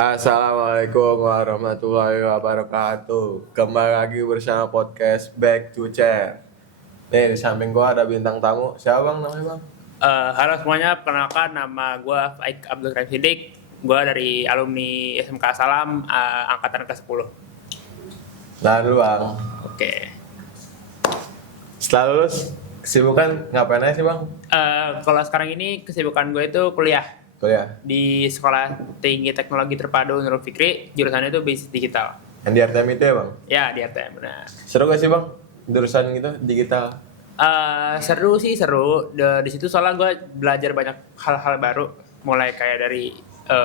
Assalamualaikum warahmatullahi wabarakatuh. Kembali lagi bersama podcast Back to Chair. Nih di samping gua ada bintang tamu. Siapa bang namanya bang? Halo semuanya, perkenalkan nama gue Faik Abdul Karim Sidik. Gue dari alumni SMK Salam angkatan ke-10. Nah dulu bang. Oke. Setelah lulus kesibukan ngapain aja sih bang? Kalau sekarang ini kesibukan gue itu kuliah Kuliah. di Sekolah Tinggi Teknologi Terpadu Nurul Fikri. Jurusannya itu bisnis digital. Yang di RTM itu ya bang? Ya, di RTM, benar. Seru gak sih bang? Jurusan gitu digital. Seru sih, seru. Di situ soalnya gue belajar banyak hal-hal baru, mulai kayak dari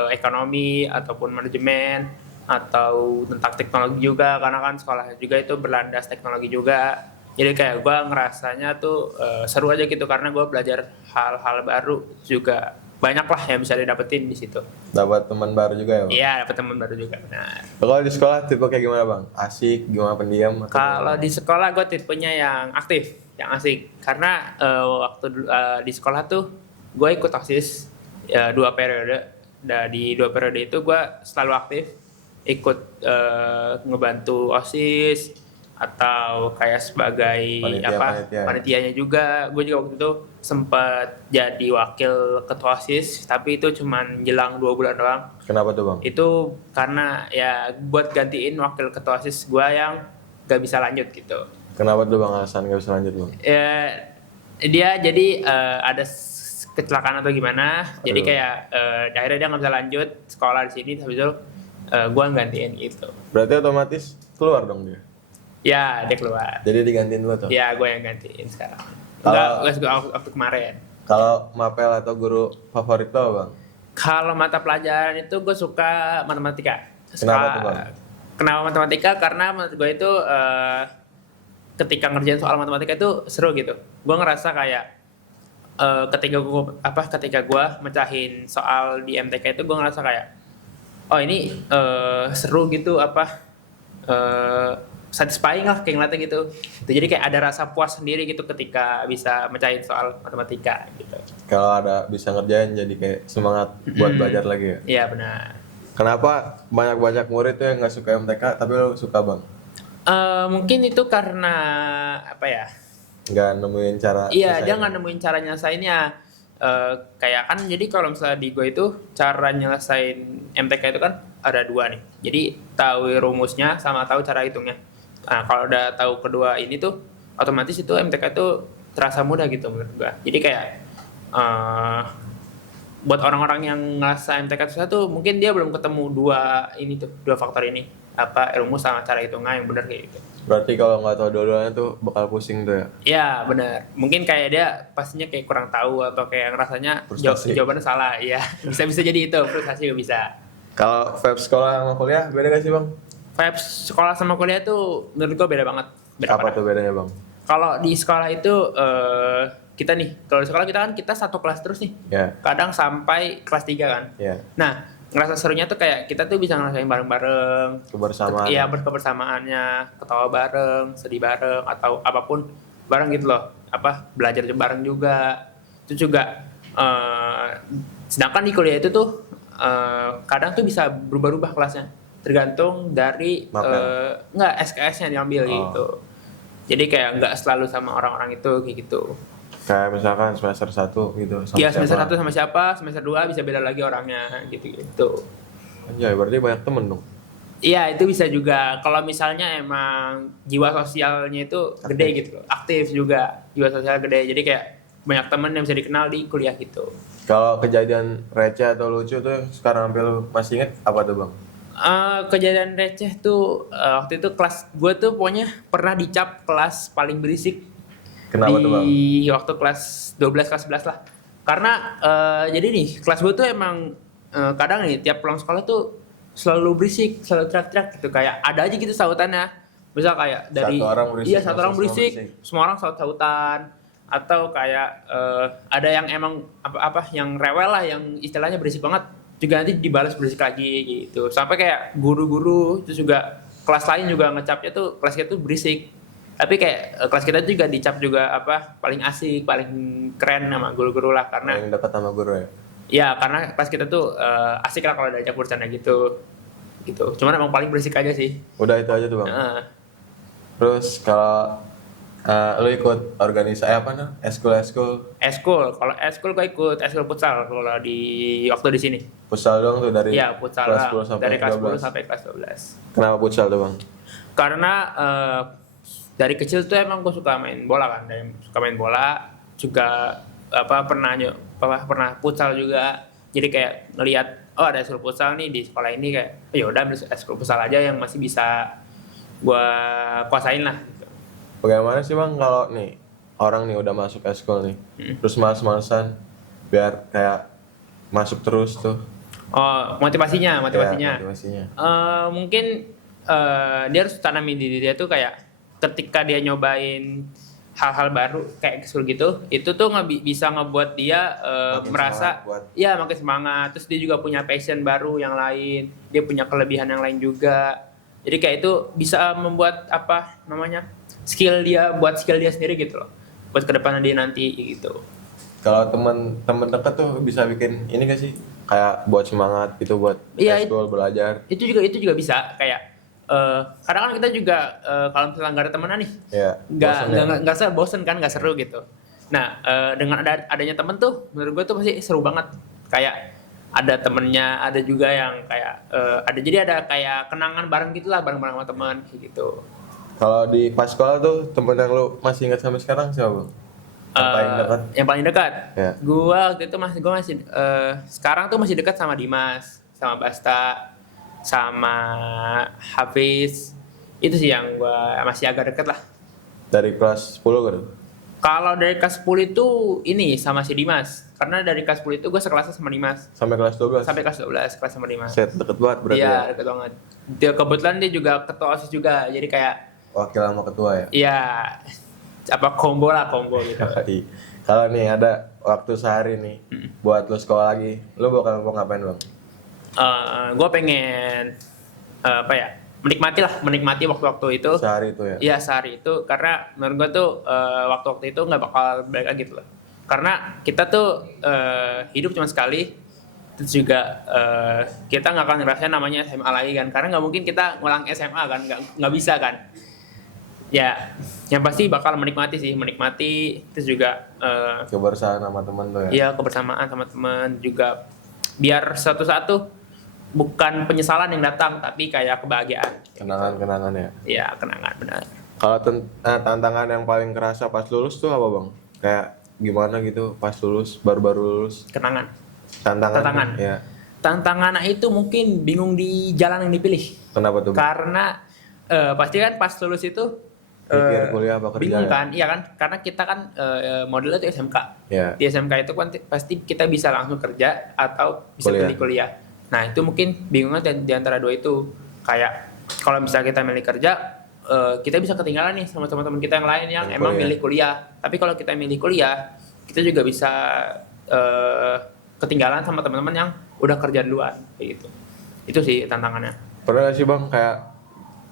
ekonomi ataupun manajemen atau tentang teknologi juga, karena kan sekolah juga itu berlandas teknologi juga. Jadi kayak gue ngerasanya tuh seru aja gitu, karena gue belajar hal-hal baru juga, banyak lah yang bisa didapetin di situ. Dapat teman baru juga ya bang? Iya, dapet teman baru juga, benar. Kalau di sekolah tipe kayak gimana bang? Asik, gimana pendiam? Atau Kalau gimana? di sekolah gue tipenya yang aktif, yang asik. Karena waktu di sekolah tuh gue ikut OSIS 2 periode. Dan di 2 periode itu gue selalu aktif, ikut ngebantu OSIS atau kayak sebagai panitianya juga. Gue juga waktu itu sempat jadi wakil ketua OSIS, tapi itu cuman jelang 2 bulan doang. Kenapa tuh bang? Itu karena ya buat gantiin wakil ketua OSIS gue yang gak bisa lanjut gitu. Kenapa tuh bang alasan gak bisa lanjut bang? Ya, dia jadi ada kecelakaan atau gimana. Jadi Aduh. kayak akhirnya dia nggak bisa lanjut sekolah di sini. Habis itu gue gantiin gitu. Berarti otomatis keluar dong dia? Ya, dia keluar. Jadi digantiin lu tuh? Ya, gue yang gantiin sekarang. Kalau- Enggak waktu kemarin. Kalau mapel atau guru favorit lo bang? Kalau mata pelajaran itu gue suka matematika. Kenapa tuh, Bang? Kenapa matematika? Karena menurut gue itu ketika ngerjain soal matematika itu seru gitu. Gue ngerasa kayak ketika gue mecahin soal di MTK itu gue ngerasa kayak oh ini seru gitu satisfying lah kayak ngeliatnya gitu. Jadi kayak ada rasa puas sendiri gitu ketika bisa mecahin soal matematika gitu. Kalau ada bisa ngerjain jadi kayak semangat buat belajar lagi ya? Iya benar. Kenapa banyak murid tuh yang nggak suka MTK tapi lo suka bang? Mungkin itu karena apa ya? Nggak nemuin cara Iya, dia selesainya. nggak nemuin cara nyelesainnya. Kayak kan, jadi kalau misalnya di gue itu cara nyelesain MTK itu kan ada 2 nih. Jadi tahu rumusnya sama tahu cara hitungnya. Nah, kalau udah tahu kedua ini tuh, otomatis itu MTK itu terasa mudah gitu menurut gue. Jadi kayak buat orang-orang yang ngerasa MTK susah tuh, mungkin dia belum ketemu dua faktor ini, rumus sama cara hitungnya yang benar kayak gitu. Berarti kalau nggak tahu dua-duanya tuh bakal pusing tuh ya? Iya benar, mungkin kayak dia pastinya kayak kurang tahu atau kayak ngerasanya Frustasi. jawabannya salah. Iya, bisa jadi itu, frustasi juga bisa. Kalau vibe sekolah sama kuliah beda gak sih bang? Vibes sekolah sama kuliah tuh menurut gua beda banget. Beda Apa banget. tuh bedanya bang? Kalau di sekolah itu kita nih, kalau di sekolah kita satu kelas terus nih. Ya, Kadang sampai kelas 3 kan. ya. Nah, ngerasa serunya tuh kayak kita tuh bisa ngerasain bareng-bareng. Kebersamaan. Iya, berkebersamaannya, ketawa bareng, sedih bareng, atau apapun bareng gitu loh. Belajar bareng juga. Itu juga sedangkan di kuliah itu tuh kadang tuh bisa berubah-ubah kelasnya. Tergantung dari Mapel. SKS yang diambil Oh. gitu. Jadi kayak nggak selalu sama orang-orang itu kayak gitu. Kayak misalkan semester 1 gitu sama Iya, semester siapa? 1 sama siapa, semester 2 bisa beda lagi orangnya gitu-gitu. Anjay, berarti banyak temen dong? Iya, itu bisa juga. Kalau misalnya emang jiwa sosialnya itu gede gitu, aktif juga, jiwa sosial gede. Jadi kayak banyak temen yang bisa dikenal di kuliah gitu. Kalau kejadian receh atau lucu tuh sekarang sampai lu masih inget apa tuh bang? Kejadian receh tuh waktu itu kelas gue tuh pokoknya pernah dicap kelas paling berisik. Kenapa tuh bang? Di waktu kelas 12, kelas 11 lah. Karena jadi nih, kelas gue tuh emang kadang nih tiap pulang sekolah tuh selalu berisik, selalu teriak-teriak gitu. Kayak ada aja gitu sautannya. Misal kayak dari Satu orang berisik, iya, satu orang semua berisik, berisik. semua orang saut-sautan. Atau kayak ada yang emang yang rewel lah, yang istilahnya berisik banget, juga nanti dibalas berisik lagi gitu. Sampai kayak guru-guru terus juga kelas lain juga ngecapnya tuh kelas kita tuh berisik. Tapi kayak kelas kita juga dicap juga paling asik, paling keren sama guru-guru lah, karena Yang dekat sama guru ya? Ya karena kelas kita tuh asik lah kalau diajak bercanda gitu. Cuman emang paling berisik aja sih. Udah itu aja tuh bang. Heeh. Terus kalau lu ikut organisasi apa nih? Eskul Kalau eskul gue ikut eskul futsal kalau di waktu di sini. futsal dong tuh dari Iya, futsal kelas lah. 10 sampai Dari kelas 10 12. sampai kelas 12. Kenapa futsal tuh bang? Karena dari kecil tuh emang gue suka main bola kan, suka main bola, juga pernah futsal juga. Jadi kayak ngelihat oh ada eskul futsal nih di sekolah ini, kayak ya udah ambil eskul futsal aja yang masih bisa gue kuasain lah. Bagaimana sih bang kalau nih orang nih udah masuk eskul nih, terus males-malesan biar kayak masuk terus tuh? Oh, motivasinya. Ya, motivasinya. Mungkin dia harus tanamin di diri dia tuh kayak ketika dia nyobain hal-hal baru kayak ekskul gitu, itu tuh bisa ngebuat dia Makin merasa semangat buat- ya makin semangat. Terus dia juga punya passion baru yang lain, dia punya kelebihan yang lain juga. Jadi kayak itu bisa membuat skill dia sendiri gitu loh, buat kedepannya dia nanti gitu. Kalau temen dekat tuh bisa bikin ini gak sih? Kayak buat semangat gitu buat Iya, eskul belajar. Itu juga bisa kayak kadang kan kita juga kalau misalnya nggak ada temenan nih, Ya, bosen ya? nggak bosen kan, nggak seru gitu. Nah dengan adanya temen tuh menurut gue tuh pasti seru banget. Kayak ada temennya, ada juga yang kayak ada kayak kenangan bareng gitulah, bareng-bareng sama teman kayak gitu. Kalau di pas sekolah tuh temen yang lu masih ingat sampai sekarang siapa bang? Yang paling dekat? Yang paling dekat. Ya. Gua waktu itu masih sekarang tuh masih dekat sama Dimas, sama Basta, sama Hafiz. Itu sih yang gua masih agak dekat lah. Dari kelas 10 kan? Kalau dari kelas 10 itu ini sama si Dimas. Karena dari kelas 10 itu gua sekelasnya sama Dimas. Sampai kelas 12? Sampai kelas 12 kelas sama Dimas. Set, deket banget berarti Iya, ya? dekat banget. Kebetulan dia juga ketua OSIS juga. Jadi kayak Wakil sama ketua ya? iya combo gitu. Kalau nih ada waktu sehari nih buat lu sekolah lagi, lu bakal mau ngapain bang? Gue pengen menikmati waktu-waktu itu. Sehari itu ya? Iya, sehari itu, karena menurut gue tuh waktu-waktu itu nggak bakal balik lagi gitu loh. Karena kita tuh hidup cuma sekali, terus juga kita nggak akan ngerasain namanya SMA lagi kan, karena nggak mungkin kita ngulang SMA kan, nggak bisa kan. Ya, yang pasti bakal menikmati, terus juga Kebersamaan sama temen tuh ya? ya kebersamaan sama teman juga, biar suatu saat tuh bukan penyesalan yang datang, tapi kayak kebahagiaan. Kenangan-kenangan ya? Iya, kenangan, benar. Kalau tantangan yang paling kerasa pas lulus tuh apa bang? Kayak gimana gitu pas lulus, baru-baru lulus? Kenangan. Tantangan? Ya. Tantangan itu mungkin bingung di jalan yang dipilih. Kenapa tuh bang? Karena pasti kan pas lulus itu Mikir kuliah apa kerja bingung ya? kan? Iya kan? Karena kita kan modelnya tuh SMK. Ya. Di SMK itu kan pasti kita bisa langsung kerja atau bisa Kuliah. pilih kuliah. Nah, itu mungkin bingungnya di antara dua itu. Kayak kalau misalnya kita milih kerja, kita bisa ketinggalan nih sama teman-teman kita yang lain yang Yang emang kuliah. milih kuliah. Tapi kalau kita milih kuliah, kita juga bisa ketinggalan sama teman-teman yang udah kerja duluan kayak gitu. Itu sih tantangannya. Pernah gak sih bang kayak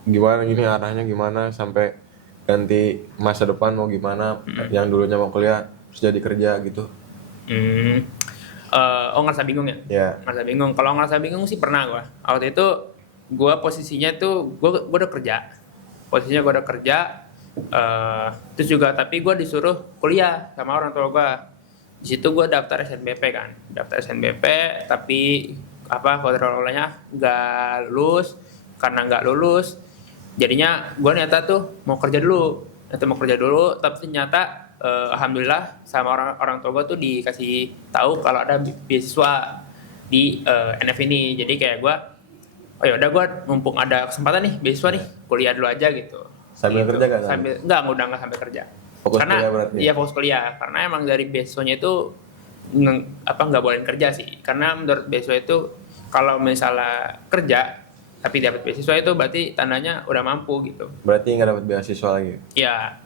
gimana gini arahnya gimana sampai ganti masa depan mau gimana, yang dulunya mau kuliah terus jadi kerja gitu? Ngerasa bingung ya? Ya. Ngerasa bingung. Kalau ngerasa bingung sih pernah gua. Waktu itu gua posisinya tuh gua udah kerja. Posisinya gua udah kerja. Terus juga tapi gua disuruh kuliah sama orang tua gua. Di situ gua daftar SNBP kan. Daftar SNBP tapi kontrolnya nggak lulus. Karena nggak lulus, jadinya gua nyata tuh mau kerja dulu. Tapi ternyata alhamdulillah sama orang tua gue tuh dikasih tahu kalau ada beasiswa di NF ini. Jadi kayak gue, oh ya udah gue mumpung ada kesempatan nih beasiswa nih, kuliah dulu aja gitu. Sambil Gitu. kerja kan? Udah nggak sambil kerja. Fokus Karena kuliah berarti? iya fokus kuliah. Karena emang dari beasiswanya itu nggak bolehin kerja sih. Karena menurut beasiswa itu kalau misalnya kerja tapi dapat beasiswa itu berarti tandanya udah mampu gitu. Berarti nggak dapat beasiswa lagi? Ya.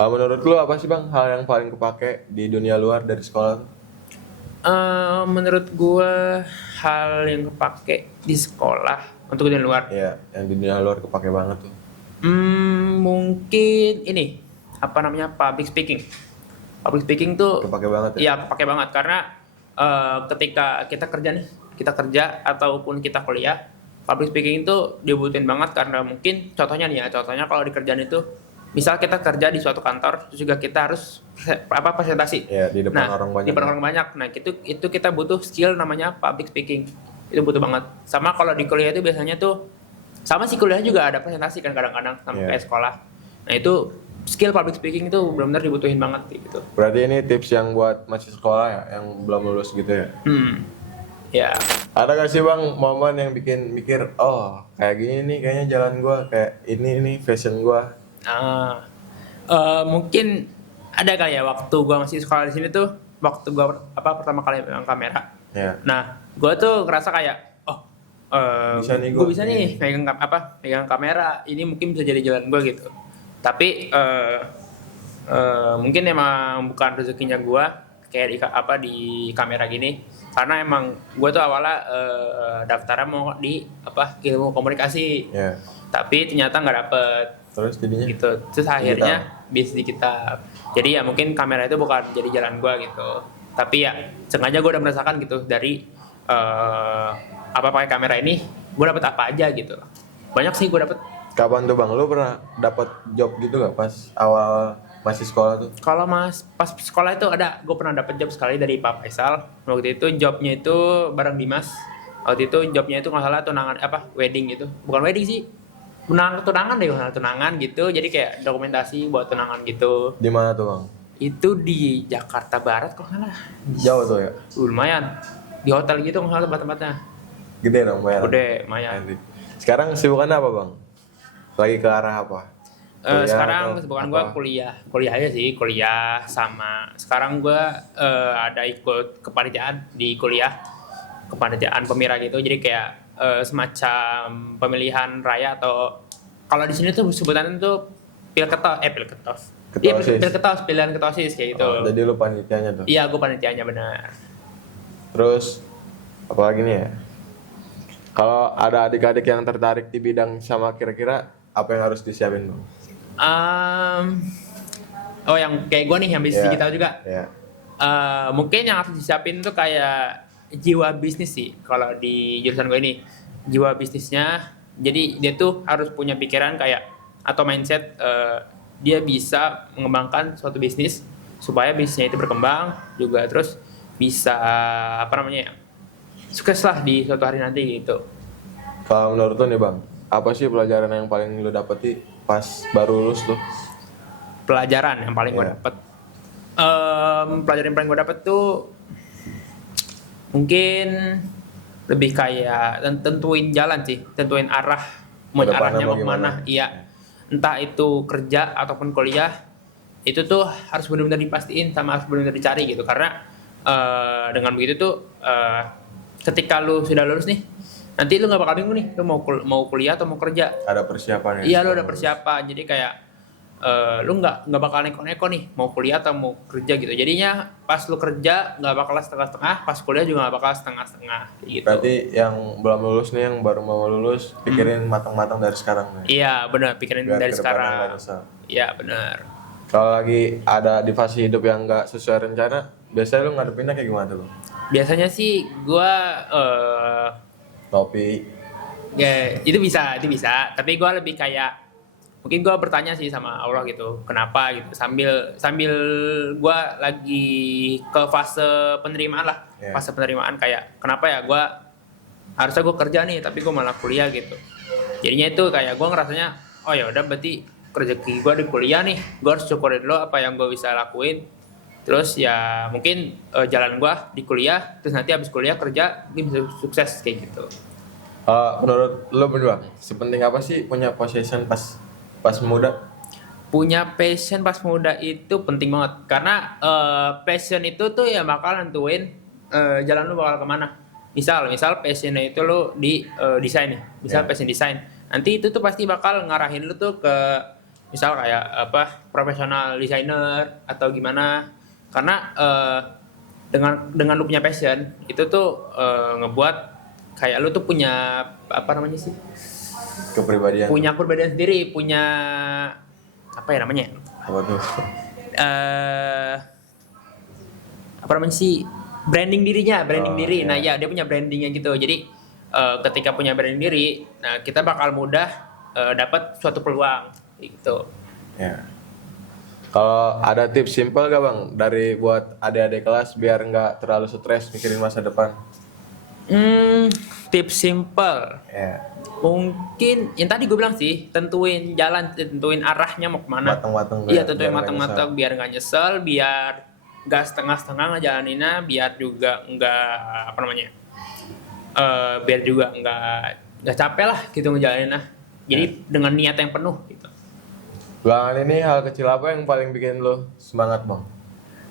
Menurut lu apa sih bang hal yang paling kepake di dunia luar dari sekolah? Menurut gue hal yang kepake di sekolah untuk dunia luar, Iya, yang di dunia luar kepake banget tuh. mungkin ini public speaking. Public speaking tuh Kepake banget ya? iya kepake banget karena ketika kita kerja ataupun kita kuliah, public speaking itu dibutuhin banget karena mungkin contohnya kalau di kerjaan itu misal kita kerja di suatu kantor terus juga kita harus presentasi. Ya, di depan orang banyak. Di depan orang banyak. Nah, itu kita butuh skill namanya public speaking. Itu butuh banget. Sama kalau di kuliah itu biasanya tuh sama sih kuliah juga ada presentasi kan kadang-kadang sama kayak sekolah. Nah, itu skill public speaking itu benar-benar dibutuhin banget gitu. Berarti ini tips yang buat masih sekolah ya, yang belum lulus gitu ya? Ya. Ada gak sih bang momen yang bikin mikir, oh kayak gini nih kayaknya jalan gua, kayak ini nih fashion gua? Mungkin ada kali ya waktu gua masih sekolah di sini tuh, waktu gua pertama kali pegang kamera. Ya. Nah, gua tuh ngerasa kayak, gue bisa nih pegang kamera, ini mungkin bisa jadi jalan gua gitu. Tapi mungkin emang bukan rezekinya gua kayak di kamera gini, karena emang gue tuh awalnya daftarnya mau di ilmu komunikasi, tapi ternyata nggak dapet. Terus jadinya gitu, terus akhirnya bisnis digital. Jadi ya mungkin kamera itu bukan jadi jalan gue gitu, tapi ya sengaja gue udah merasakan gitu dari pakai kamera ini gue dapet apa aja gitu. Banyak sih gue dapet. Kapan tuh bang, lu pernah dapat job gitu gak pas awal masih sekolah tuh? Kalau pas sekolah itu gue pernah dapat job sekali dari Pak Faisal. Waktu itu jobnya itu bareng Dimas. Waktu itu jobnya itu nggak salah tunangan wedding gitu. Bukan wedding sih, tunangan gitu. Jadi kayak dokumentasi buat tunangan gitu. Di mana tuh bang? Itu di Jakarta Barat kok salah. Jauh tuh ya? Lumayan. Di hotel gitu nggak salah tempat-tempatnya. Gede dong bayar. Gede, lumayan. Sekarang sibukannya apa bang? Lagi ke arah apa? Sekarang kesibukan gue kuliah aja sih, kuliah sama sekarang gue ada ikut kepanitiaan di kuliah, kepanitiaan pemira gitu, jadi kayak semacam pemilihan raya atau kalau di sini tuh sebutannya tuh pilketos, pilihan ketosis kayak gitu. Jadi lu panitianya tuh? Iya, gue panitianya benar. Terus apa lagi nih ya? Kalau ada adik-adik yang tertarik di bidang sama, kira-kira apa yang harus disiapin bang? Yang kayak gue nih yang bisnis digital juga. Mungkin yang harus disiapin tuh kayak jiwa bisnis sih. Kalau di jurusan gue ini jiwa bisnisnya, jadi dia tuh harus punya pikiran kayak atau mindset dia bisa mengembangkan suatu bisnis supaya bisnisnya itu berkembang juga, terus bisa sukses lah di suatu hari nanti gitu. Kalau menurut lu nih bang, apa sih pelajaran yang paling lu dapeti pas baru lulus tuh? Pelajaran yang paling gue dapet, pelajaran yang paling gue dapet tuh mungkin lebih kayak tentuin jalan sih, tentuin arahnya mau kemana. Iya, entah itu kerja ataupun kuliah, itu tuh harus benar-benar dipastiin sama harus benar-benar dicari gitu. Karena dengan begitu tuh ketika lu sudah lulus nih, nanti lu nggak bakal bingung nih, lu mau kuliah atau mau kerja. Ada persiapan ya? Iya, lu ada persiapan. Jadi kayak lu nggak bakal neko-neko nih mau kuliah atau mau kerja gitu. Jadinya pas lu kerja nggak bakal setengah-setengah, pas kuliah juga nggak bakal setengah-setengah gitu. Berarti yang belum lulus nih, yang baru mau lulus, pikirin matang-matang dari sekarang nih. Iya benar, pikirin biar dari sekarang. Iya benar. Kalau lagi ada di fase hidup yang nggak sesuai rencana, biasanya lu ngadepinnya kayak gimana tuh? Biasanya sih gue Topi. ya itu bisa. Tapi gue lebih kayak mungkin gue bertanya sih sama Allah gitu, kenapa gitu. Sambil gue lagi ke fase penerimaan lah, fase penerimaan kayak kenapa ya gue harusnya gue kerja nih, tapi gue malah kuliah gitu. Jadinya itu kayak gue ngerasanya, oh ya udah berarti rezeki gue di kuliah nih, gue harus syukurin dulu apa yang gue bisa lakuin. Terus ya mungkin jalan gue di kuliah, terus nanti habis kuliah kerja mungkin bisa sukses kayak gitu. Menurut lo berdua, sepenting apa sih punya passion pas muda? Punya passion pas muda itu penting banget, karena passion itu tuh ya bakal nentuin jalan lu bakal kemana. Misal passionnya itu lu di desain nih, misal passion desain, nanti itu tuh pasti bakal ngarahin lu tuh ke misal kayak profesional desainer atau gimana. Karena dengan lu punya passion itu tuh ngebuat kayak lu tuh punya Kepribadian. Punya kepribadian sendiri, punya apa tuh? branding diri. iya. Nah ya dia punya brandingnya gitu. Jadi ketika punya branding diri, nah kita bakal mudah dapat suatu peluang gitu. Ya. Kalau ada tips simple gak bang dari buat adik-adik kelas biar nggak terlalu stres mikirin masa depan? Tips simple. Ya. Mungkin yang tadi gue bilang sih, tentuin jalan, tentuin arahnya mau kemana. Matang-matang. Iya, biar tentuin nggak matang-matang biar nggak nyesel, biar nggak setengah-setengah ngejalaninnya, biar juga nggak apa namanya, biar juga nggak capek lah gitu ngejalaninnya. Jadi dengan niat yang penuh gitu. Belakangan ini hal kecil apa yang paling bikin lo semangat bang?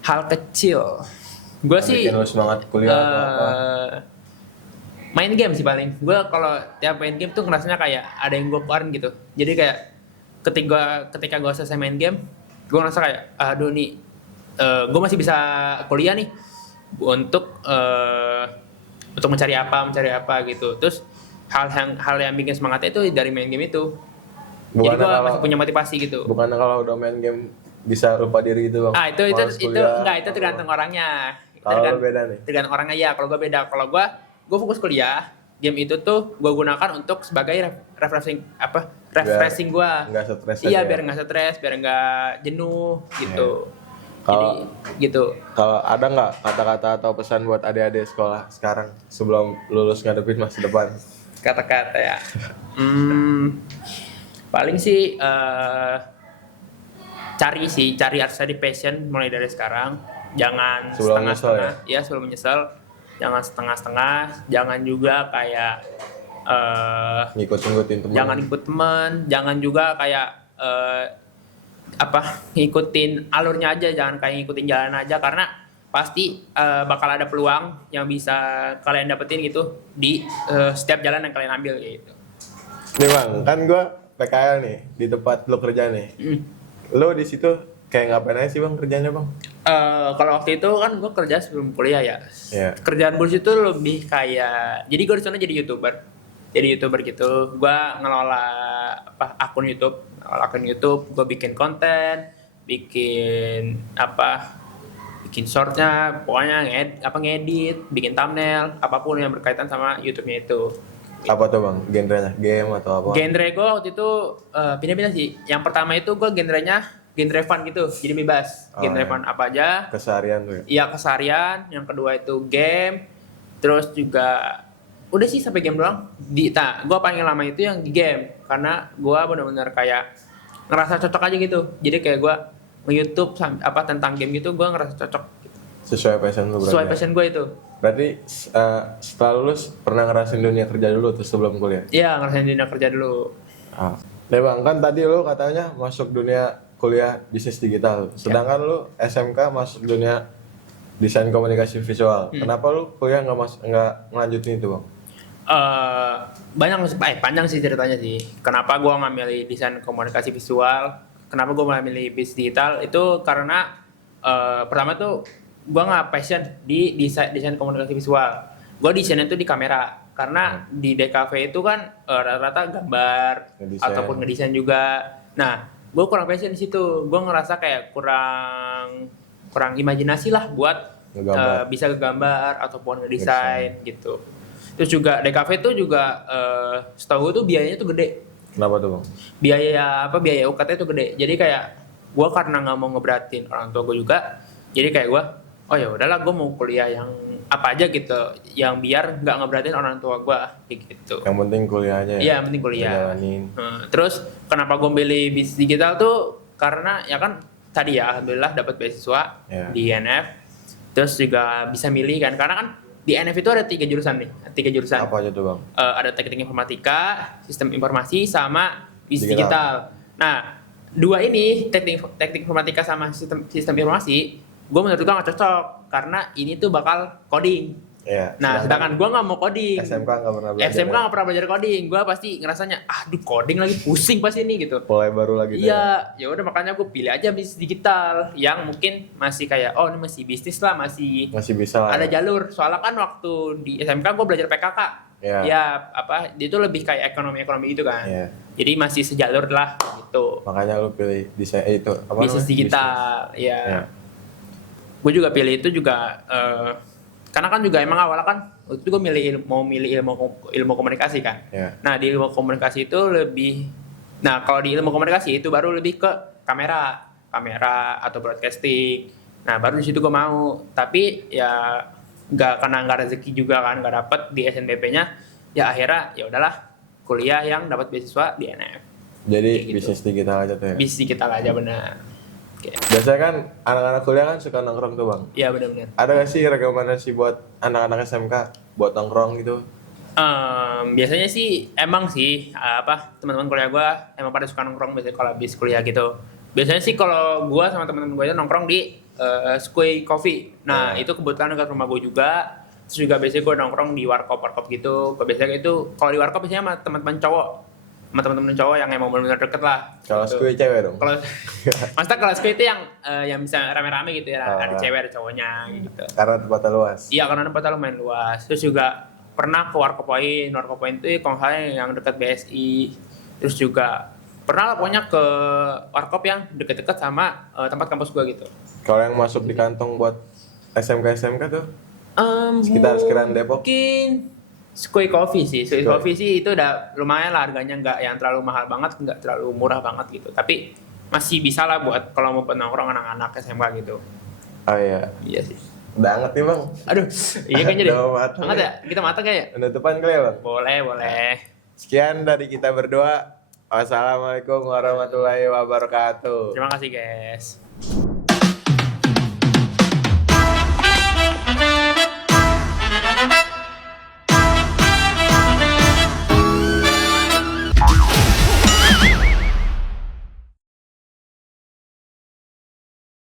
Hal kecil, gue sih Bikin lo semangat kuliah atau apa? main game sih paling. Gue kalau tiap main game tuh ngerasanya kayak ada yang gue keluarin gitu. Jadi kayak ketika gue selesai main game, gue ngerasa kayak aduh nih, gue masih bisa kuliah nih untuk mencari apa gitu. Terus hal yang bikin semangatnya itu dari main game itu. Jadi gue masih punya motivasi gitu. Bukannya kalau udah main game bisa lupa diri gitu bang? Itu enggak, itu tergantung orangnya. Kalau beda nih? Tergantung orangnya ya. Kalau gue beda. Kalau gue fokus kuliah, game itu tuh gue gunakan untuk sebagai refreshing gue. Nggak stres. Iya, biar nggak stres, biar nggak jenuh gitu. Jadi gitu. Kalau ada nggak kata-kata atau pesan buat adik-adik sekolah sekarang sebelum lulus ngadepin masa depan? Kata-kata ya. Paling sih cari passion mulai dari sekarang. Jangan setengah-setengah. Ya sebelum menyesal. Jangan setengah-setengah, jangan juga kayak ngikut-ngikutin teman. Jangan ikut teman, jangan juga kayak ngikutin alurnya aja, jangan kayak ngikutin jalan aja karena pasti bakal ada peluang yang bisa kalian dapetin gitu di setiap jalan yang kalian ambil gitu. Nih bang, kan gue PKL nih di tempat lo kerja nih. Lo di situ kayak ngapain aja sih bang kerjanya bang? Kalau waktu itu kan gue kerja sebelum kuliah ya. Yeah. Kerjaan gue itu lebih kayak, jadi gue di sana jadi youtuber gitu. Gue ngelola akun YouTube, gue bikin konten, bikin shortnya, pokoknya ngedit, bikin thumbnail, apapun yang berkaitan sama YouTube-nya itu. Apa tuh bang? Genrenya game atau apa? Genre gue waktu itu pindah-pindah sih. Yang pertama itu gue genre fun gitu, jadi bebas. Genre fun apa aja. Keseharian tuh ya? Iya, keseharian. Yang kedua itu game. Terus juga udah sih sampai game doang. Gue paling lama itu yang di game karena gue benar-benar kayak ngerasa cocok aja gitu. Jadi kayak gue nge-YouTube tentang game gitu, gue ngerasa cocok. Sesuai passion lu berarti? Sesuai passion gue itu. Berarti setelah lulus pernah ngerasain dunia kerja dulu tuh sebelum kuliah? Iya, ngerasain dunia kerja dulu. Nih bang, kan tadi lu katanya masuk dunia kuliah bisnis digital, sedangkan lu SMK masuk dunia desain komunikasi visual. Kenapa lu kuliah nggak ngelanjutin itu bang? Panjang sih ceritanya sih. Kenapa gue ngambil desain komunikasi visual? Kenapa gue ngambil bisnis digital? Itu karena pertama tuh gue nggak passion di desain komunikasi visual. Gue desainnya tuh di kamera. Karena di DKV itu kan rata-rata gambar ataupun ngedesain juga. Nah, gue kurang passion di situ. Gue ngerasa kayak kurang imajinasi lah buat bisa ngegambar ataupun ngedesain gitu. Terus juga DKV tuh juga setahu gue tuh biayanya tuh gede. Kenapa tuh bang? Biaya UKT tuh gede. Jadi kayak gue karena nggak mau ngeberatin orang tua gue juga. Jadi kayak gue, oh ya udahlah gue mau kuliah yang apa aja gitu, yang biar nggak ngeberatin orang tua gue gitu. Yang penting kuliahnya ya? Iya, yang penting kuliah. Terus kenapa gue pilih bisnis digital tuh karena ya kan tadi ya alhamdulillah dapat beasiswa di INF. Terus juga bisa milih kan, karena kan di INF itu ada 3 jurusan nih. Apa aja tuh bang? Ada teknik informatika, sistem informasi, sama bisnis digital. Nah, dua ini teknik informatika sama sistem informasi, gue menurut gue nggak cocok karena ini tuh bakal coding. Nah, sedangkan gue nggak mau coding. SMK nggak pernah belajar coding. Gue pasti ngerasanya, aduh coding lagi pusing pasti ini gitu. Mulai baru lagi. Iya, ya udah makanya gue pilih aja bisnis digital yang mungkin masih kayak, oh ini masih bisnis lah, masih bisa lah. Ada jalur. Soalnya kan waktu di SMK gue belajar PKK. Ya dia itu lebih kayak ekonomi itu kan. Jadi masih sejalur lah gitu. Makanya lu pilih desain itu bisnis digital. Ya. Gue juga pilih itu juga karena kan juga emang awalnya kan waktu itu gue mau milih ilmu komunikasi kan. Ya. Nah di ilmu komunikasi itu lebih, nah kalau di ilmu komunikasi itu baru lebih ke kamera atau broadcasting. Nah baru di situ gue mau, tapi ya nggak rezeki juga kan, nggak dapet di SNBP-nya. Ya akhirnya ya udahlah kuliah yang dapat beasiswa di NF. Jadi Kayak gitu. bisnis digital aja tuh ya. Bisnis kita aja benar. Oke. Biasanya kan anak-anak kuliah kan suka nongkrong tuh bang. Iya benar-benar. Ada gak sih rekomendasi buat anak-anak SMK buat nongkrong gitu? Biasanya sih emang sih teman-teman kuliah gue emang pada suka nongkrong biasanya kalau habis kuliah gitu. Biasanya sih kalau gue sama teman-teman gue itu nongkrong di Square Coffee. Nah itu kebetulan dekat rumah gue juga. Terus juga biasanya gue nongkrong di warkop gitu. Biasanya itu kalau di warkop biasanya sama teman-teman cowok yang emang benar-benar deket lah. Kalau gitu. Square cewek dong? Kalau maksudnya kalau Square itu yang bisa rame-rame gitu ya, ada cewek ada cowoknya gitu. Karena tempatnya luas. Iya karena tempatnya lumayan luas. Terus juga pernah ke Warkop Point itu kalau nggak salah yang dekat BSI. Terus juga pernah lah pokoknya ke Warkop yang deket-deket sama tempat kampus gua gitu. Kalau yang masuk di kantong buat SMK tuh? Sekitaran Depok? Mungkin Square Coffee sih. Square Coffee sih itu udah lumayan lah harganya, nggak yang terlalu mahal banget, nggak terlalu murah banget gitu. Tapi masih bisa lah buat kalau mau nongkrong anak-anak SMK gitu. Oh iya. Iya sih. Udah anget nih bang. Aduh, iya kayaknya deh. Udah matang Hangat ya? ya? Kita matang kayak ya? Penutupan kali ya bang? Boleh. Sekian dari kita berdua. Wassalamualaikum warahmatullahi wabarakatuh. Terima kasih guys.